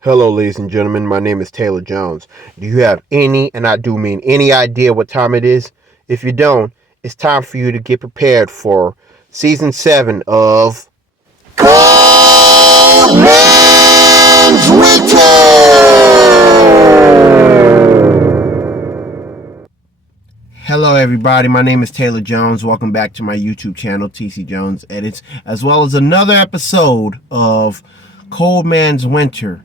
Hello, ladies and gentlemen. My name is Taylor Jones. Do you have any, and I do mean any idea what time it is? If you don't, it's time for you to get prepared for season 7 of Cold Man's Hello, everybody. My name is Taylor Jones. Welcome back to my YouTube channel, TC Jones Edits, as well as another episode of Cold Man's Winter.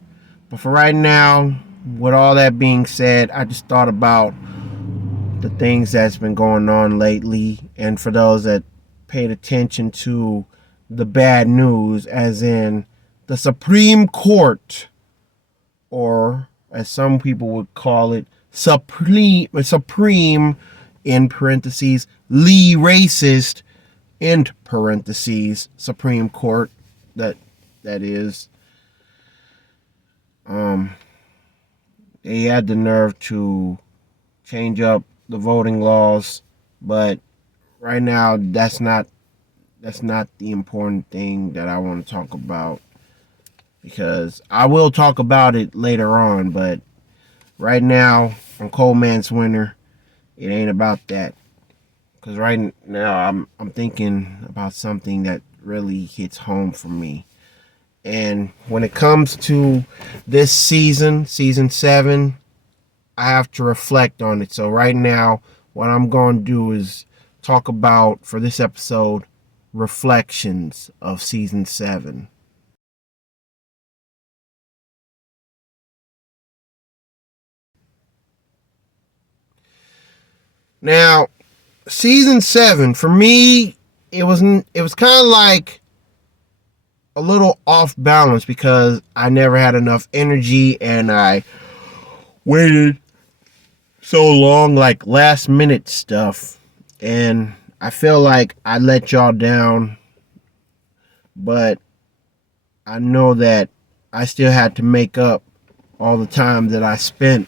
But for right now, with all that being said, I just thought about the things that's been going on lately, and for those that paid attention to the bad news, as in the Supreme Court, or as some people would call it, Supreme in parentheses, Lee racist in parentheses, Supreme Court, that is, they had the nerve to change up the voting laws, but right now that's not the important thing that I want to talk about, because I will talk about it later on, but right now on Cold Man's Winter, it ain't about that. Because right now I'm thinking about something that really hits home for me. And when it comes to this season 7, I have to reflect on it. So right now, what I'm going to do is talk about, for this episode, reflections of season 7. Now, season 7 for me, it was kind of like a little off balance, because I never had enough energy and I waited so long, like last minute stuff, and I feel like I let y'all down, but I know that I still had to make up all the time that I spent,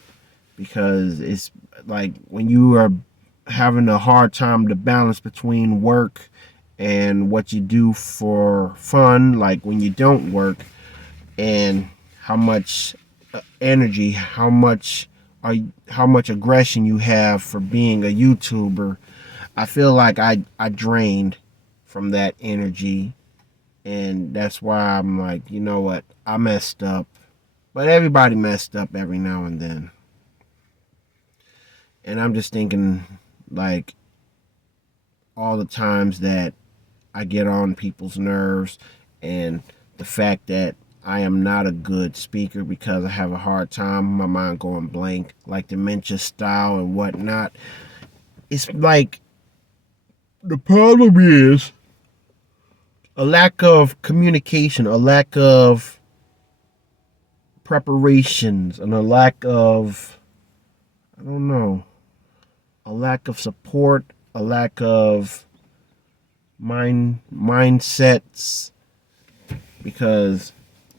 because it's like when you are having a hard time to balance between work and what you do for fun, like when you don't work, and how much energy, how much aggression you have for being a YouTuber. I feel like I drained from that energy, and that's why I'm like, you know what, I messed up. But everybody messed up every now and then. And I'm just thinking, like, all the times that I get on people's nerves, and the fact that I am not a good speaker because I have a hard time, my mind going blank, like dementia style and whatnot. It's like the problem is a lack of communication, a lack of preparations, and a lack of, I don't know, a lack of support, a lack of mindsets. Because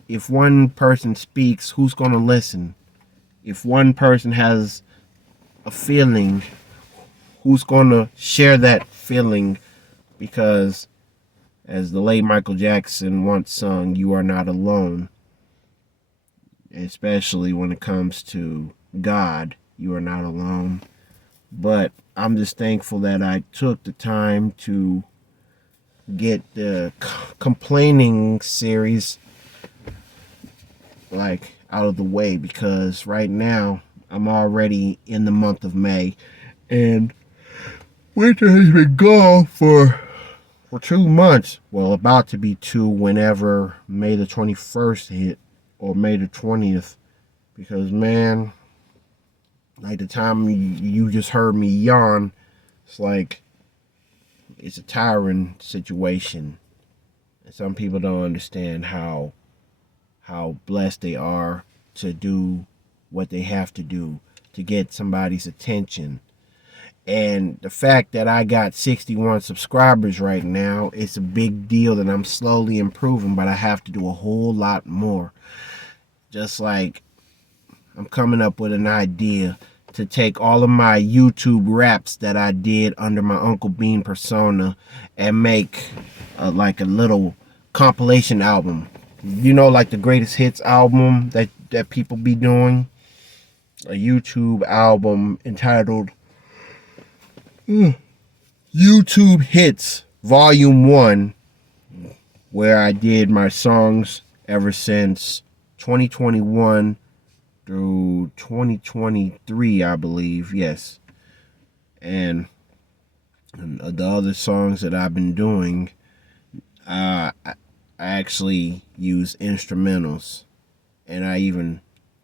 if one person speaks, who's going to listen? If one person has a feeling, who's going to share that feeling? Because as the late Michael Jackson once sung, you are not alone. Especially when it comes to God, you are not alone. But I'm just thankful that I took the time to get the complaining series like out of the way, because right now I'm already in the month of May, and winter has been gone for 2 months. Well, about to be two, whenever May the 21st hit, or May the 20th. Because, man, like the time you just heard me yawn, it's like it's a tiring situation. And some people don't understand how blessed they are to do what they have to do to get somebody's attention. And the fact that I got 61 subscribers right now, it's a big deal that I'm slowly improving, but I have to do a whole lot more. Just like I'm coming up with an idea to take all of my YouTube raps that I did under my Uncle Bean persona and make like a little compilation album. like the greatest hits album that people be doing, a YouTube album entitled YouTube Hits Volume 1, where I did my songs ever since 2021 through 2023, I believe. Yes. And the other songs that I've been doing, I actually use instrumentals, and I even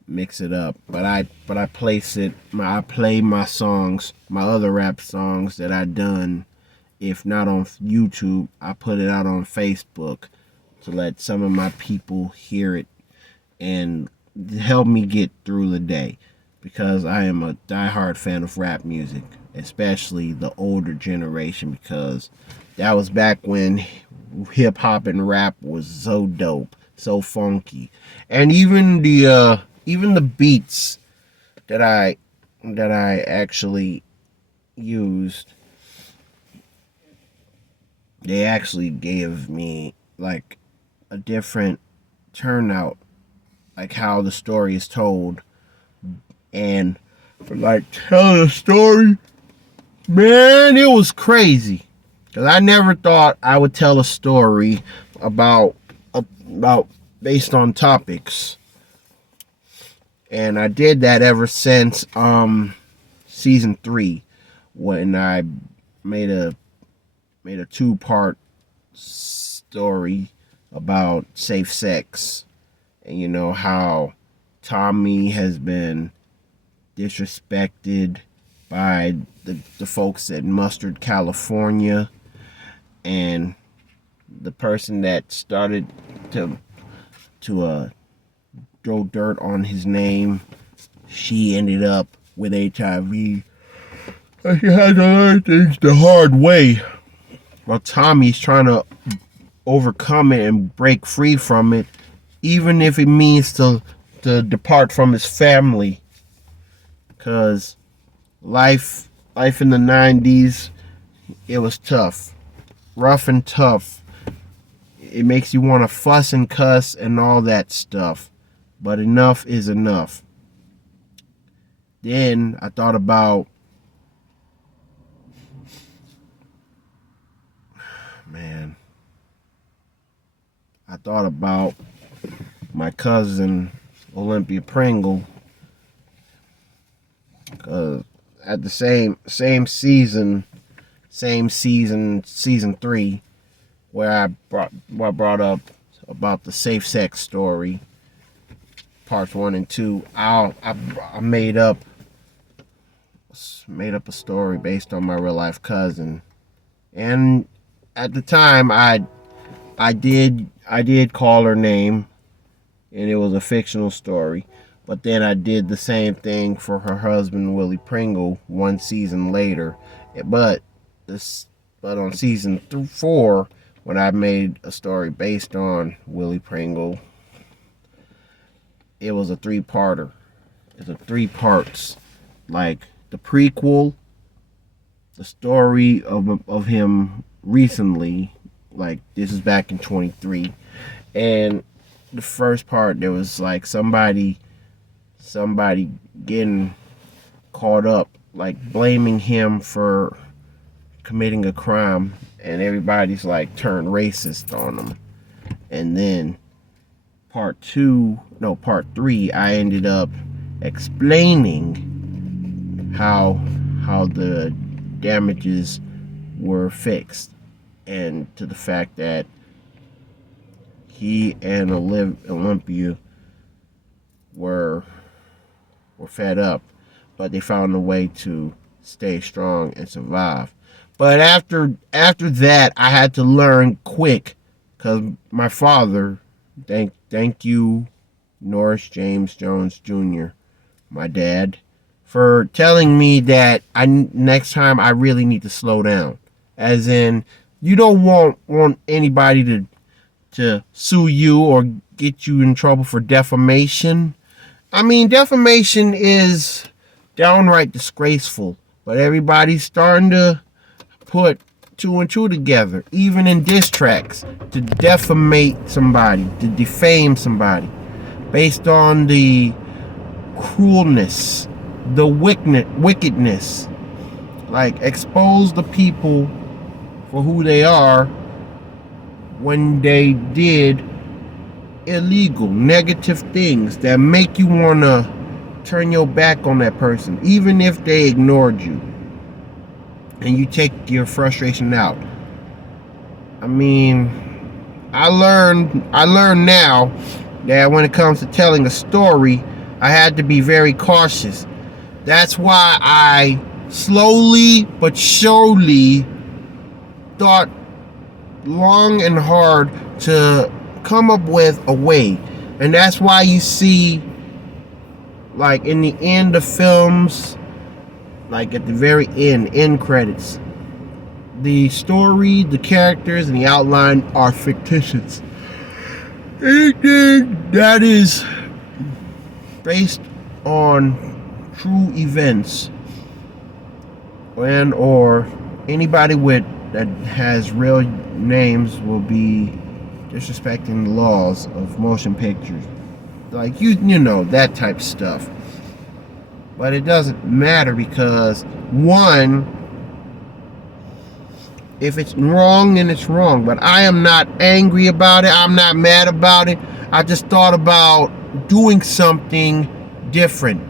mix it up. But I place it. I play my songs, my other rap songs that I done. If not on YouTube, I put it out on Facebook to let some of my people hear it and help me get through the day, because I am a diehard fan of rap music, especially the older generation, because that was back when hip hop and rap was so dope, so funky, and even the beats that I actually used, they actually gave me like a different turnout, like how the story is told. And for like telling a story, man, it was crazy. Cause I never thought I would tell a story about based on topics. And I did that ever since season 3, when I made a 2-part story about safe sex, and how Tommy has been disrespected by the folks at Mustard, California, and the person that started to throw dirt on his name, she ended up with HIV. And she had to learn things the hard way, while Tommy's trying to overcome it and break free from it, even if it means to depart from his family. Because life in the 90s, it was tough, rough and tough. It makes you want to fuss and cuss and all that stuff, but enough is enough. Then I thought about, man, I thought about my cousin Olympia Pringle, because at the same season, season 3, where I brought up about the safe sex story, parts 1 and 2. I made up a story based on my real life cousin, and at the time I did call her name, and it was a fictional story. But then I did the same thing for her husband, Willie Pringle, 1 season later. But on season 4, when I made a story based on Willie Pringle, it was a 3-parter. It's a 3 parts, like the prequel, the story of him recently, like this is back in 23, and the first part, there was like somebody getting caught up, like blaming him for committing a crime, and everybody's like turned racist on him. And then part 3, I ended up explaining how the damages were fixed, and to the fact that he and Olympia were fed up, but they found a way to stay strong and survive. But after that, I had to learn quick, because my father, thank you, Norris James Jones Jr., my dad, for telling me that next time I really need to slow down. As in, you don't want anybody to sue you or get you in trouble for defamation. I mean, defamation is downright disgraceful, but everybody's starting to put two and two together, even in diss tracks, to defamate somebody, to defame somebody, based on the cruelness, the wickedness. Like, expose the people for who they are when they did illegal, negative things that make you want to turn your back on that person, even if they ignored you, and you take your frustration out. I mean, I learned now that when it comes to telling a story, I had to be very cautious. That's why I slowly but surely thought long and hard to come up with a way. And that's why you see, like, in the end of films, like at the very end credits, the story, the characters, and the outline are fictitious. Anything that is based on true events and or anybody with that has real names will be disrespecting the laws of motion pictures. Like, you know, that type of stuff. But it doesn't matter because, one, if it's wrong, then it's wrong. But I am not angry about it. I'm not mad about it. I just thought about doing something different.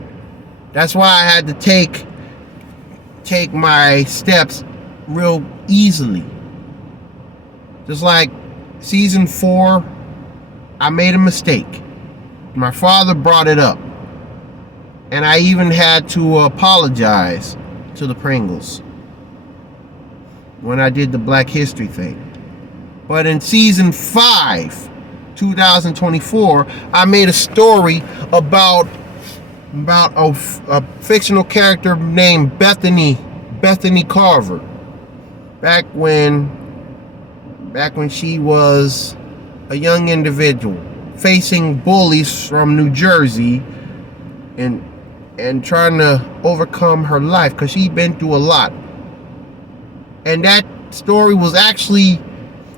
That's why I had to take my steps real easily. Just like season 4, I made a mistake. My father brought it up. And I even had to apologize to the Pringles when I did the Black History thing. But in season 5, 2024, I made a story about a fictional character named Bethany Carver. Back when she was a young individual facing bullies from New Jersey and trying to overcome her life because she'd been through a lot. And that story was actually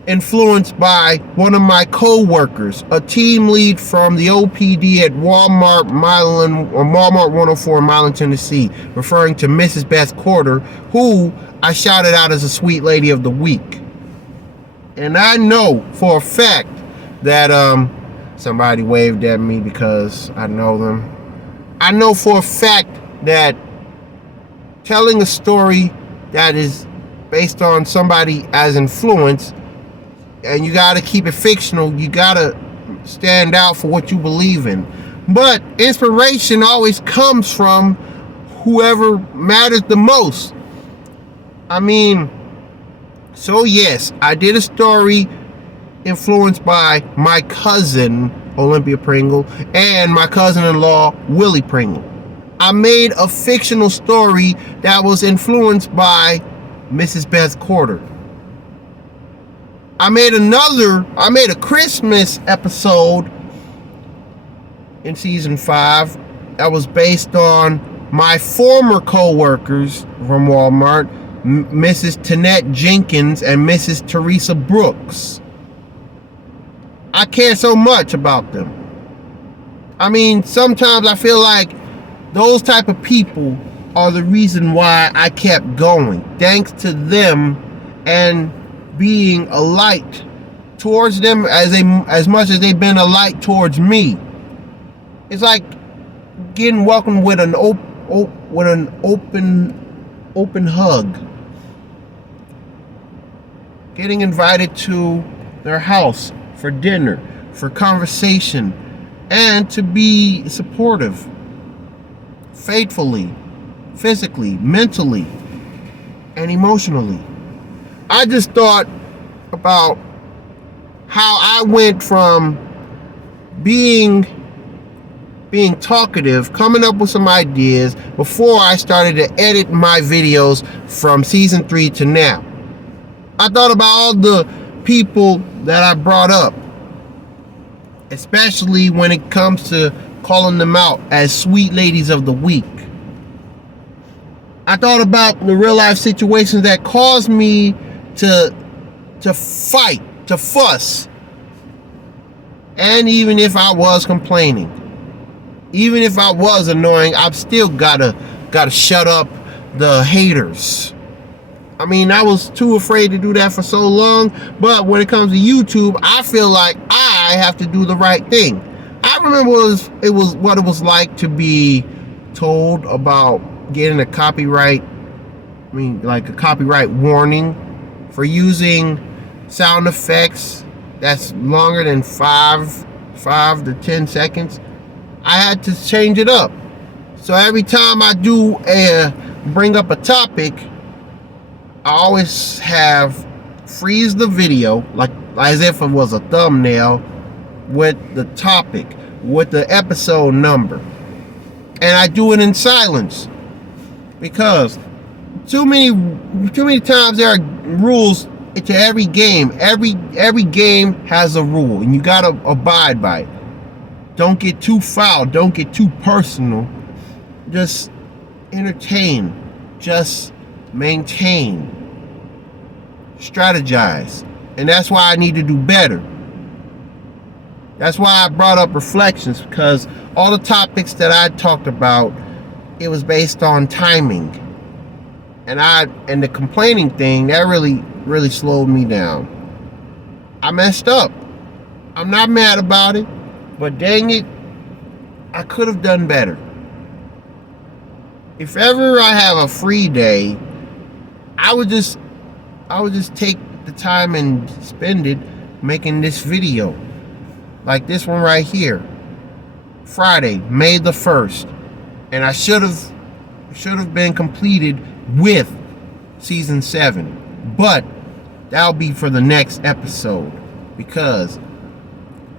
influenced by one of my co-workers, a team lead from the OPD at Walmart 104 in Milan, Tennessee, referring to Mrs. Beth Porter, who I shouted out as a Sweet Lady of the Week. And I know for a fact that somebody waved at me because I know them. I know for a fact that telling a story that is based on somebody as influence, and you got to keep it fictional, you got to stand out for what you believe in. But inspiration always comes from whoever matters the most. I mean, so yes, I did a story influenced by my cousin, Olympia Pringle, and my cousin-in-law, Willie Pringle. I made a fictional story that was influenced by Mrs. Beth Porter. I made a Christmas episode in season 5 that was based on my former co-workers from Walmart, Mrs. Tanette Jenkins and Mrs. Teresa Brooks. I care so much about them. I mean, sometimes I feel like those type of people are the reason why I kept going. Thanks to them and being a light towards them as much as they've been a light towards me. It's like getting welcomed with an open hug. Getting invited to their house for dinner, for conversation, and to be supportive, faithfully, physically, mentally, and emotionally. I just thought about how I went from being talkative, coming up with some ideas before I started to edit my videos from season 3 to now. I thought about all the people that I brought up, especially when it comes to calling them out as Sweet Ladies of the Week. I thought about the real life situations that caused me to fight, to fuss. And even if I was complaining, even if I was annoying, I've still gotta shut up the haters. I mean, I was too afraid to do that for so long, but when it comes to YouTube, I feel like I have to do the right thing. I remember it was what it was like to be told about getting a copyright warning for using sound effects that's longer than 5 to 10 seconds. I had to change it up. So every time I bring up a topic, I always have freeze the video, like as if it was a thumbnail, with the topic, with the episode number. And I do it in silence, because too many times there are rules to every game. Every game has a rule, and you gotta abide by it. Don't get too foul, don't get too personal. Just entertain, just maintain, strategize. And that's why I need to do better. That's why I brought up reflections, because all the topics that I talked about, it was based on timing. And the complaining thing, that really slowed me down. I messed up. I'm not mad about it, but dang it, I could have done better. If ever I have a free day, I would just take the time and spend it making this video. Like this one right here. Friday, May the 1st. And I should have been completed with season 7. But that'll be for the next episode, because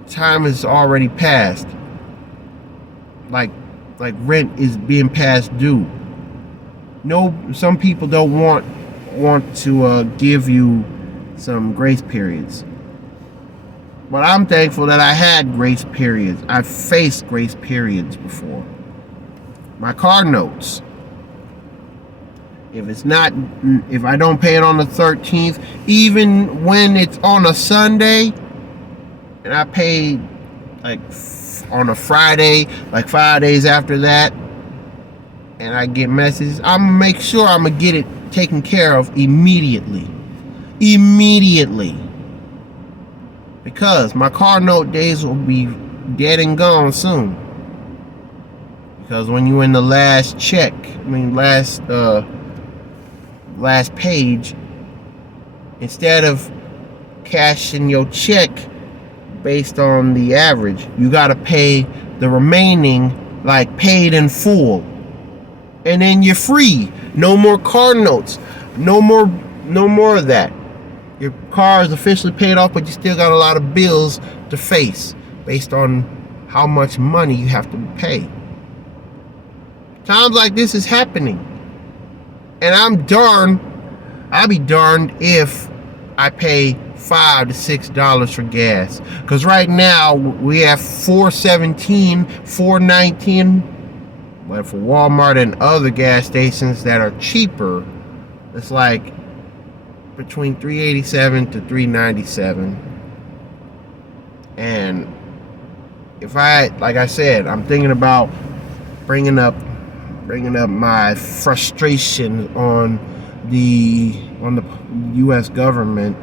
time has already passed. Like rent is being past due. No, some people don't want to give you some grace periods. But I'm thankful that I had grace periods. I've faced grace periods before. My car notes. If I don't pay it on the 13th, even when it's on a Sunday, and I pay like on a Friday, like 5 days after that, and I get messages, I'm gonna make sure I'm gonna get it taken care of immediately. Because my car note days will be dead and gone soon. Because when you in the last check, last page, instead of cashing your check based on the average, you gotta pay the remaining, like paid in full. And then you're free. No more car notes. No more of that. Your car is officially paid off, but you still got a lot of bills to face based on how much money you have to pay. Times like this is happening. And I'll be darned if I pay $5 to $6 for gas. Because right now we have $4.17, $4.19. But for Walmart and other gas stations that are cheaper, it's like between $3.87 to $3.97. And like I said, I'm thinking about bringing up my frustration on the U.S. government,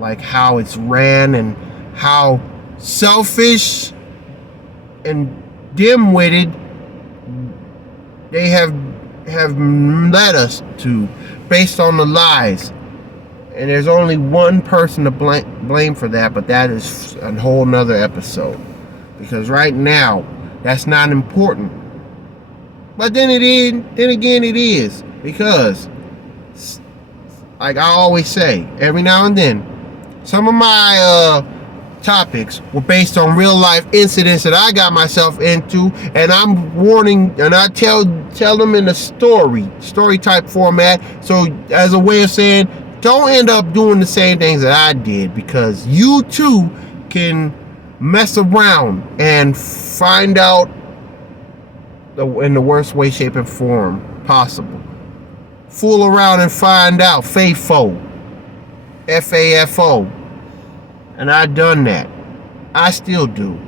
like how it's ran and how selfish and dim-witted they have led us to, based on the lies. And there's only one person to blame for that, but that is a whole nother episode. Because right now, that's not important. But then again it is. Because, like I always say, every now and then, some of my topics were based on real life incidents that I got myself into, and I'm warning, and I tell them in a story type format, so as a way of saying, don't end up doing the same things that I did, because you too can mess around and find out in the worst way, shape, and form possible. Fool around and find out, faithful. FAFO. And I done that. I still do.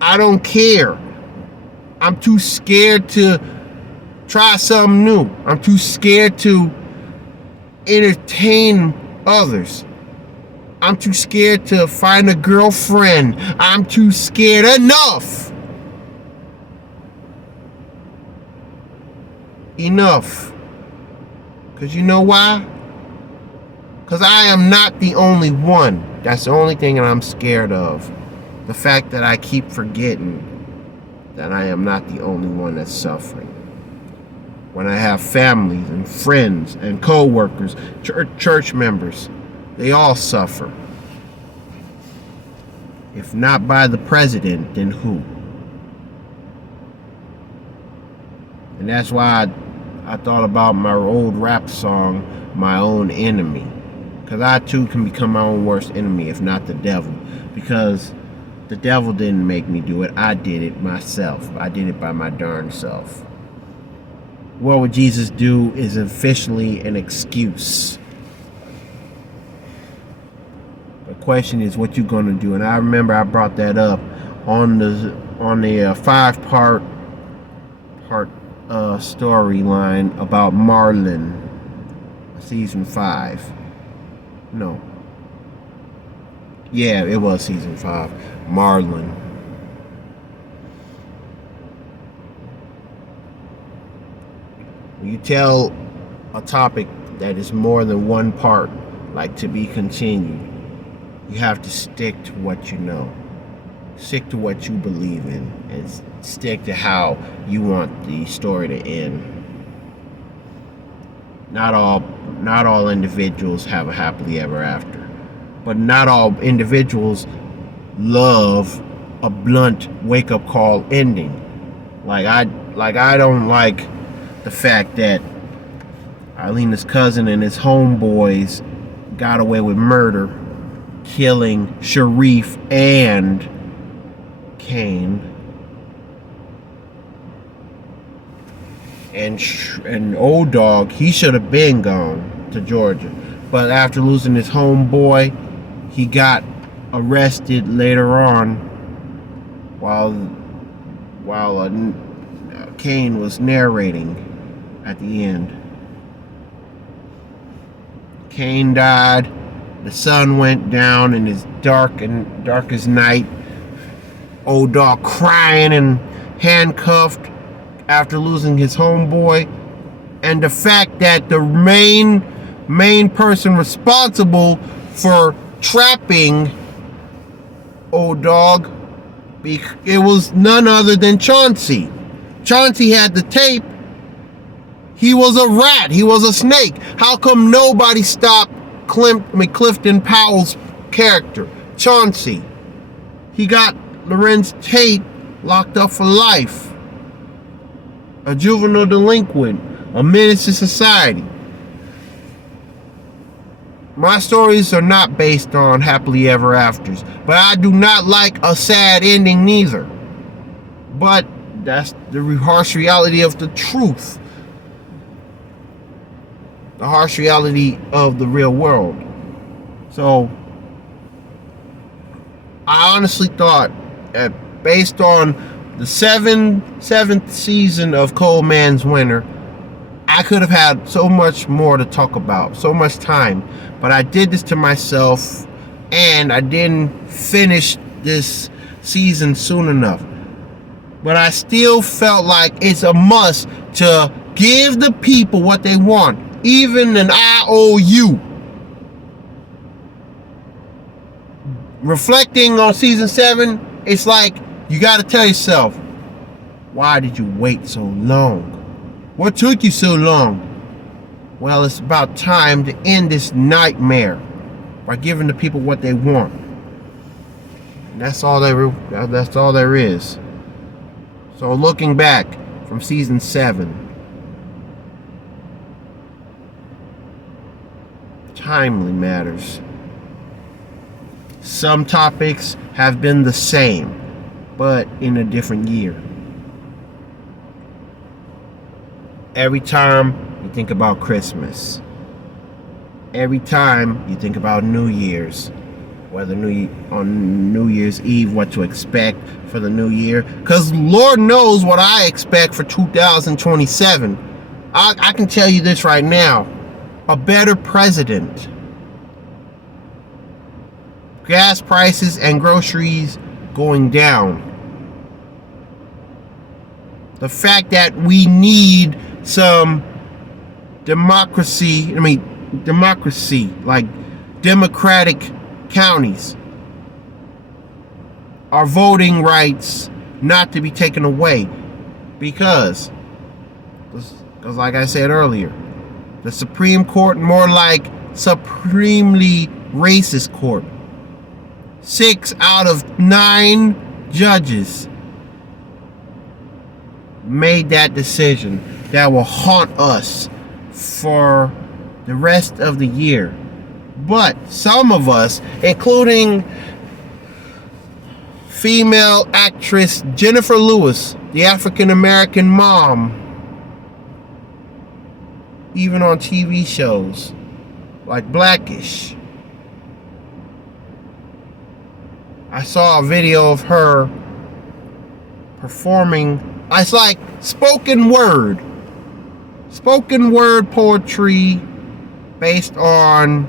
I don't care. I'm too scared to try something new. I'm too scared to entertain others. I'm too scared to find a girlfriend. I'm too scared. Enough. Enough. Because you know why? Because I am not the only one. That's the only thing that I'm scared of. The fact that I keep forgetting that I am not the only one that's suffering. When I have families and friends and co-workers, church members, they all suffer. If not by the president, then who? And that's why I thought about my old rap song, My Own Enemy. Because I too can become my own worst enemy, if not the devil. Because the devil didn't make me do it. I did it myself. I did it by my darn self. What would Jesus do is officially an excuse. The question is what you gonna do. And I remember I brought that up on the 5-part storyline about Marlin, season 5. No. Yeah, it was season 5. Marlin. When you tell a topic that is more than one part, like to be continued, you have to stick to what you know. Stick to what you believe in, and stick to how you want the story to end. Not all individuals have a happily ever after, but not all individuals love a blunt wake-up call ending. Like I don't like the fact that Eilena's cousin and his homeboys got away with murder, killing Sharif and Kane, and old dog, he should have been gone to Georgia, but after losing his homeboy, he got arrested later on while Kane was narrating at the end. Kane died. The sun went down in his dark as night. Old dog crying and handcuffed after losing his homeboy. And the fact that the main person responsible for trapping old dog, it was none other than Chauncey. Chauncey had the tape. He was a rat. He was a snake. How come nobody stopped Clifton Powell's character, Chauncey? He got Lorenz Tate locked up for life. A juvenile delinquent, a menace to society. My stories are not based on happily ever afters, but I do not like a sad ending neither. But that's the harsh reality of the truth. The harsh reality of the real world. So, I honestly thought that based on the seventh season of Coal Man's Winter, I could have had so much more to talk about, so much time. But I did this to myself, and I didn't finish this season soon enough. But I still felt like it's a must to give the people what they want, even an IOU. Reflecting on season 7, it's like you got to tell yourself, why did you wait so long? What took you so long? Well, it's about time to end this nightmare by giving the people what they want. And that's all there is. So looking back from season 7, timely matters. Some topics have been the same, but in a different year. Every time you think about Christmas, Every time you think about New Year's, whether on New Year's Eve, what to expect for the new year, because Lord knows what I expect for 2027. I can tell you this right now: a better president, gas prices and groceries going down, the fact that we need some democracy, like democratic counties, our voting rights not to be taken away, because like I said earlier, the Supreme Court, more like supremely racist court. 6 out of 9 judges made that decision that will haunt us for the rest of the year. But some of us, including female actress Jennifer Lewis, the African American mom, even on TV shows like Blackish, I saw a video of her performing. It's like spoken word poetry based on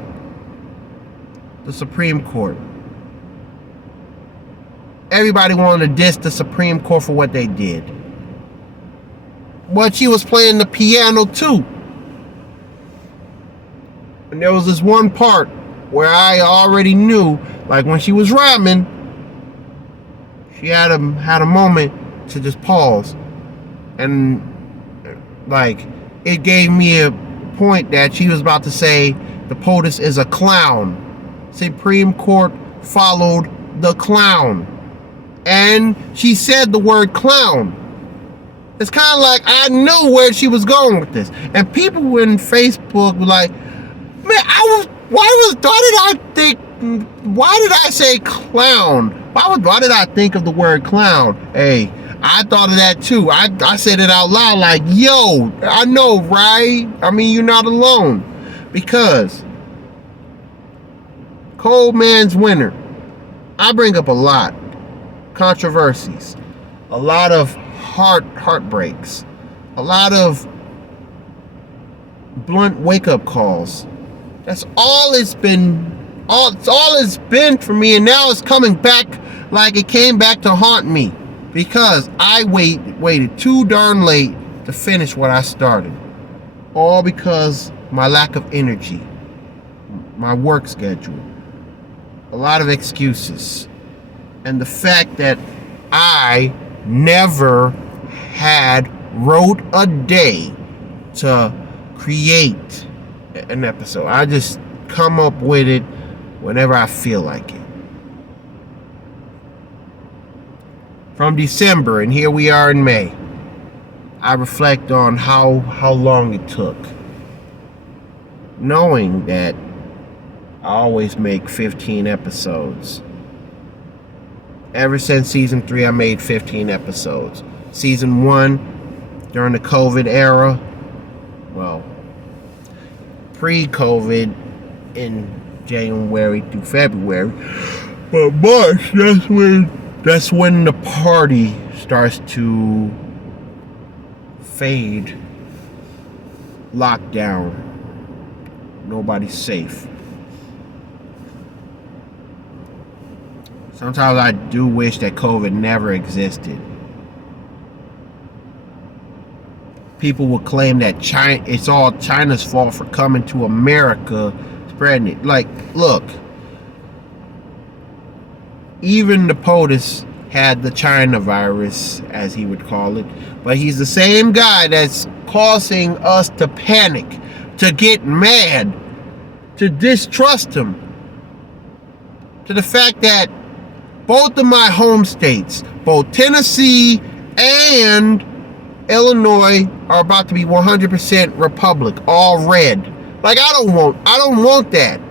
the Supreme Court. Everybody wanted to diss the Supreme Court for what they did. But she was playing the piano too. And there was this one part where I already knew, like when she was rhyming, she had a moment to just pause. And like it gave me a point that she was about to say the POTUS is a clown. Supreme Court followed the clown. And she said the word clown. It's kind of like I knew where she was going with this. And people in Facebook were like, man, why did I say clown? Why did I think of the word clown? Hey, I thought of that too. I said it out loud like, yo, I know, right? I mean, you're not alone. Because Cold Man's Winter, I bring up a lot. Controversies. A lot of heartbreaks. A lot of blunt wake-up calls. That's all it's been. It's all it's been for me, and now it's coming back like it came back to haunt me. Because I waited too darn late to finish what I started. All because my lack of energy. My work schedule. A lot of excuses. And the fact that I never wrote a day to create an episode. I just come up with it whenever I feel like it. From December, and here we are in May, I reflect on how long it took, knowing that I always make 15 episodes. Ever since season 3, I made 15 episodes. Season 1, during the COVID era, well, pre-COVID in January through February, but March, that's when the party starts to fade. Lockdown. Nobody's safe. Sometimes I do wish that COVID never existed. People will claim that it's all China's fault for coming to America, spreading it. Like, look, even the POTUS had the China virus, as he would call it, but he's the same guy that's causing us to panic, to get mad, to distrust him, to the fact that both of my home states, both Tennessee and Illinois, are about to be 100% Republic, all red. Like, I don't want that.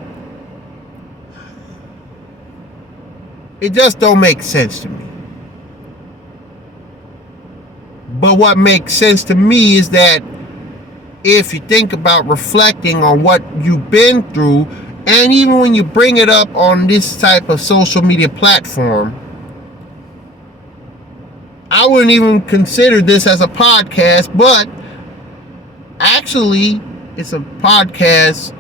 It just don't make sense to me. But what makes sense to me is that if you think about reflecting on what you've been through, and even when you bring it up on this type of social media platform, I wouldn't even consider this as a podcast, but actually it's a podcast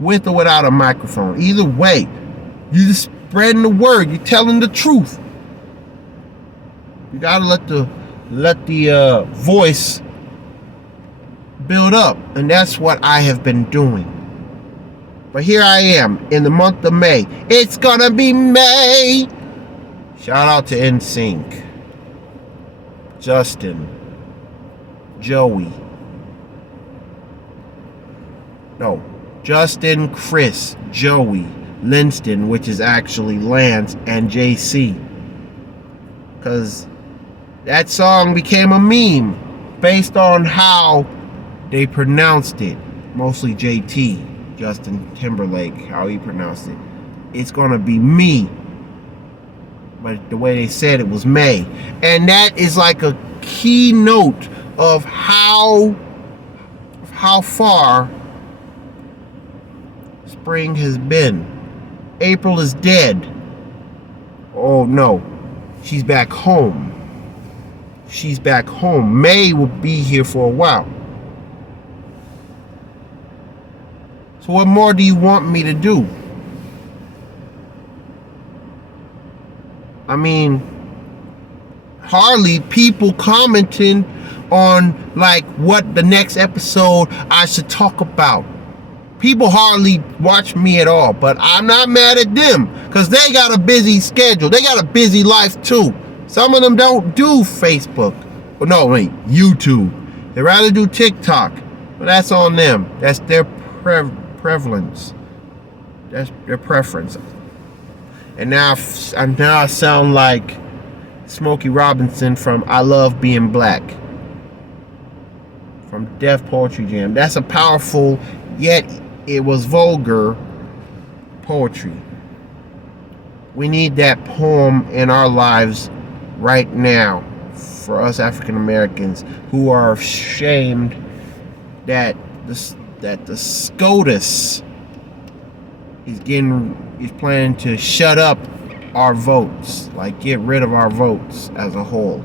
with or without a microphone. Either way, you're just spreading the word, you're telling the truth. You gotta let the voice build up, and that's what I have been doing. But here I am in the month of May. It's gonna be May. Shout out to NSYNC, Justin, Joey. No, Justin, Chris, Joey, Linston, which is actually Lance, and JC. Because that song became a meme based on how they pronounced it. Mostly JT, Justin Timberlake, how he pronounced it. It's gonna be me. But the way they said it was May. And that is like a keynote of how far spring has been. April is dead. Oh no. She's back home. She's back home. May will be here for a while. So what more do you want me to do? I mean, hardly people commenting on like what the next episode I should talk about. People hardly watch me at all, but I'm not mad at them because they got a busy schedule. They got a busy life too. Some of them don't do Facebook. Well, no, wait, YouTube. They rather do TikTok. But that's on them. That's their prevalence. That's their preference. And now I sound like Smokey Robinson from I Love Being Black. From Def Poetry Jam. That's a powerful, yet it was vulgar poetry. We need that poem in our lives right now for us African Americans who are ashamed that the SCOTUS is planning to shut up our votes, like get rid of our votes as a whole.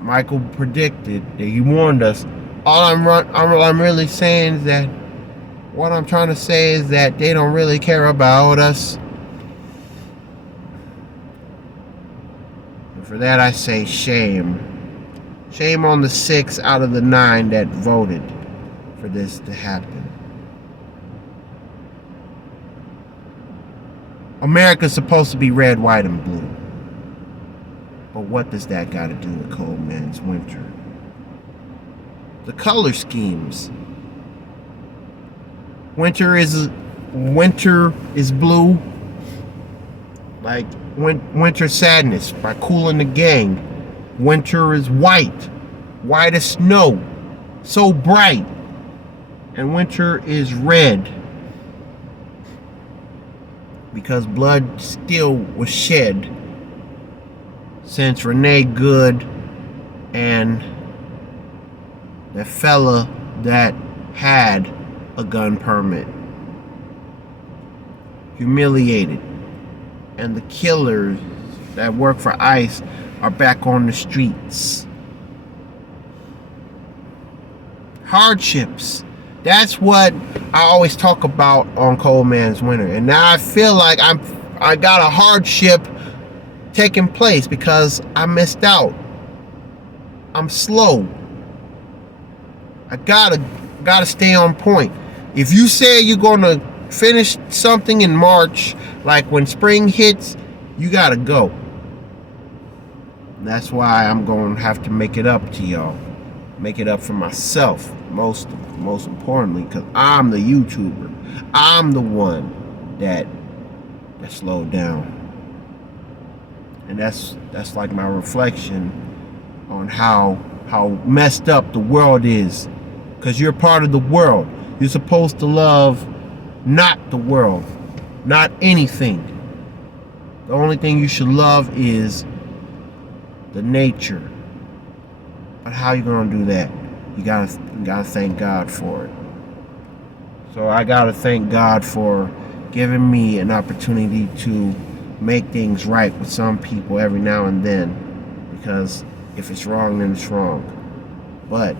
Michael predicted that he warned us. All I'm really saying is that what I'm trying to say is that they don't really care about us. And for that I say shame. Shame on the 6 out of the 9 that voted for this to happen. America's supposed to be red, white, and blue. But what does that got to do with Cold Man's Winter? The color schemes. Winter is blue, like Winter Sadness by Kool and the Gang. Winter is white as snow, so bright. And winter is red because blood still was shed since Renee Good and the fella that had a gun permit humiliated, and the killers that work for ICE are back on the streets. Hardships. That's what I always talk about on Cold Man's Winter. And now I feel like I got a hardship taking place because I missed out. I'm slow. I gotta stay on point. If you say you're gonna finish something in March, like when spring hits, you gotta go. That's why I'm gonna have to make it up to y'all. Make it up for myself, most importantly, because I'm the YouTuber. I'm the one that slowed down. And that's like my reflection on how messed up the world is. Because you're part of the world. You're supposed to love not the world, not anything. The only thing you should love is the nature, But how you gonna do that? You gotta thank God for it. So I gotta thank God for giving me an opportunity to make things right with some people every now and then. Because if it's wrong, then it's wrong. But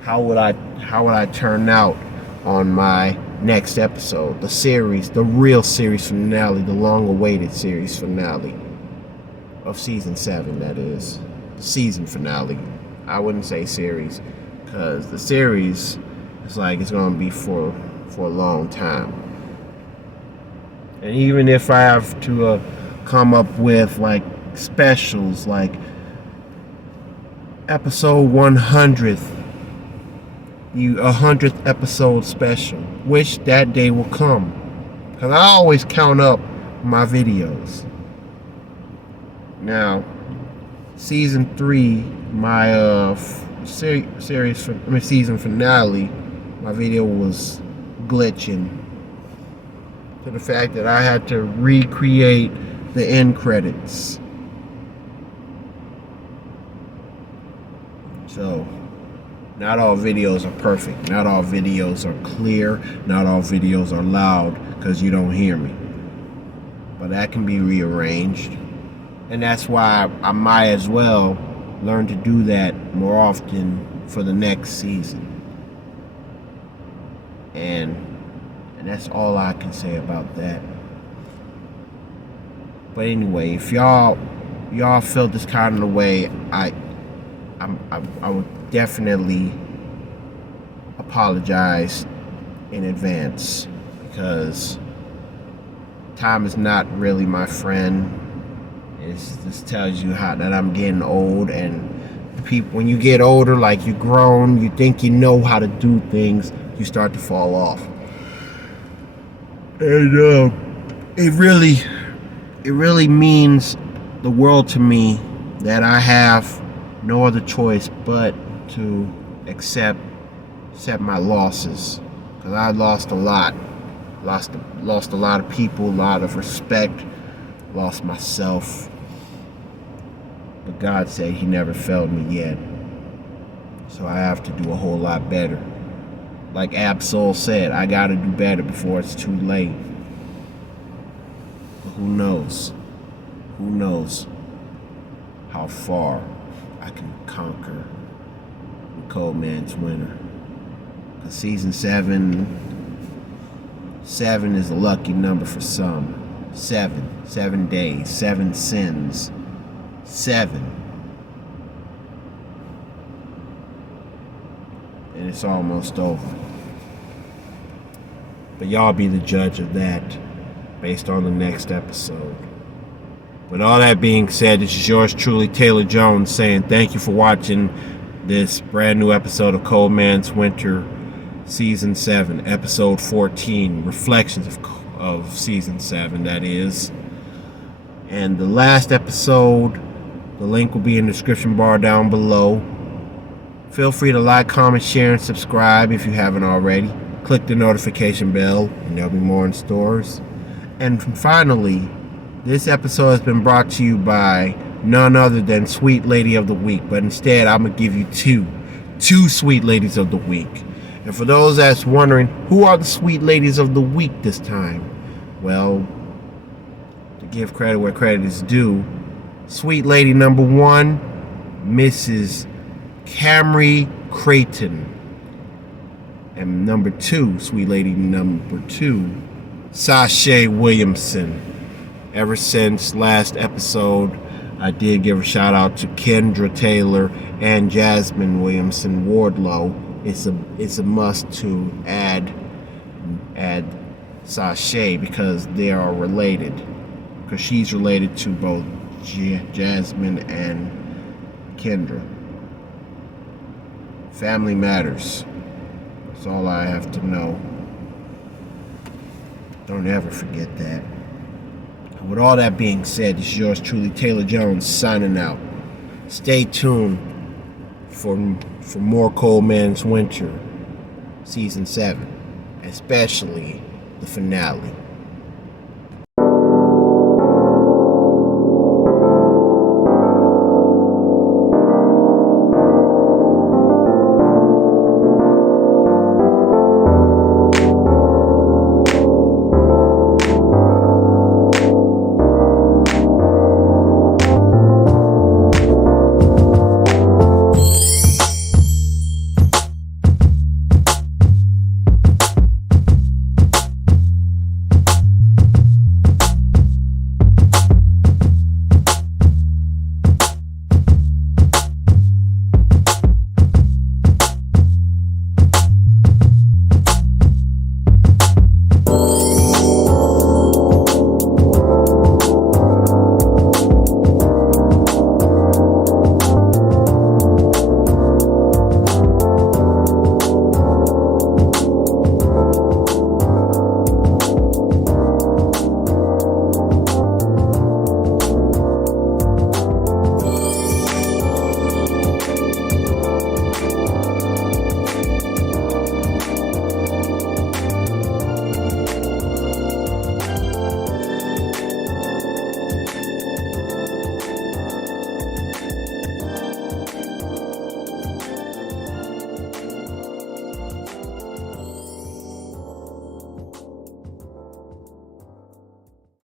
how would I turn out on my next episode? The series, the real series finale, the long-awaited series finale of season 7. That is the season finale. I wouldn't say series, because the series is like it's gonna be for a long time. And even if I have to come up with like specials, like episode 100th, 100th episode special, which that day will come, because I always count up my videos. Now, season 3, my season finale, my video was glitching to the fact that I had to recreate the end credits. So, not all videos are perfect. Not all videos are clear. Not all videos are loud because you don't hear me. But that can be rearranged. And that's why I might as well learn to do that more often for the next season. And that's all I can say about that. But anyway, if y'all feel this kind of way, I would definitely apologize in advance, because time is not really my friend. This tells you how that I'm getting old, and people, when you get older, like you're grown, you think you know how to do things, you start to fall off. And it really means the world to me that I have no other choice but to accept my losses, because I lost a lot, lost a lot of people, a lot of respect, lost myself. But God said He never failed me yet, so I have to do a whole lot better. Like Absol said, I gotta do better before it's too late. But who knows? Who knows how far I can conquer the Cold Man's Winter? Because season 7 is a lucky number for some. 7 days, 7 sins, 7. And it's almost over. But y'all be the judge of that based on the next episode. With all that being said, this is yours truly, Taylor Jones, saying thank you for watching this brand new episode of Cold Man's Winter, Season 7, Episode 14, Reflections of Season 7, that is. And the last episode, the link will be in the description bar down below. Feel free to like, comment, share, and subscribe if you haven't already. Click the notification bell, and there'll be more in stores. And finally, this episode has been brought to you by none other than Sweet Lady of the Week. But instead, I'm going to give you two Sweet Ladies of the Week. And for those that's wondering, who are the Sweet Ladies of the Week this time? Well, to give credit where credit is due, Sweet Lady number 1, Mrs. Camry Creighton. And number 2, Sweet Lady number 2, Sashay Williamson. Ever since last episode, I did give a shout out to Kendra Taylor and Jasmine Williamson Wardlow. It's a must to add Sashay, because they are related. Because she's related to both Jasmine and Kendra. Family matters. That's all I have to know. Don't ever forget that. And with all that being said, this is yours truly, Taylor Jones, signing out. Stay tuned for more Cold Man's Winter, Season 7, especially the finale.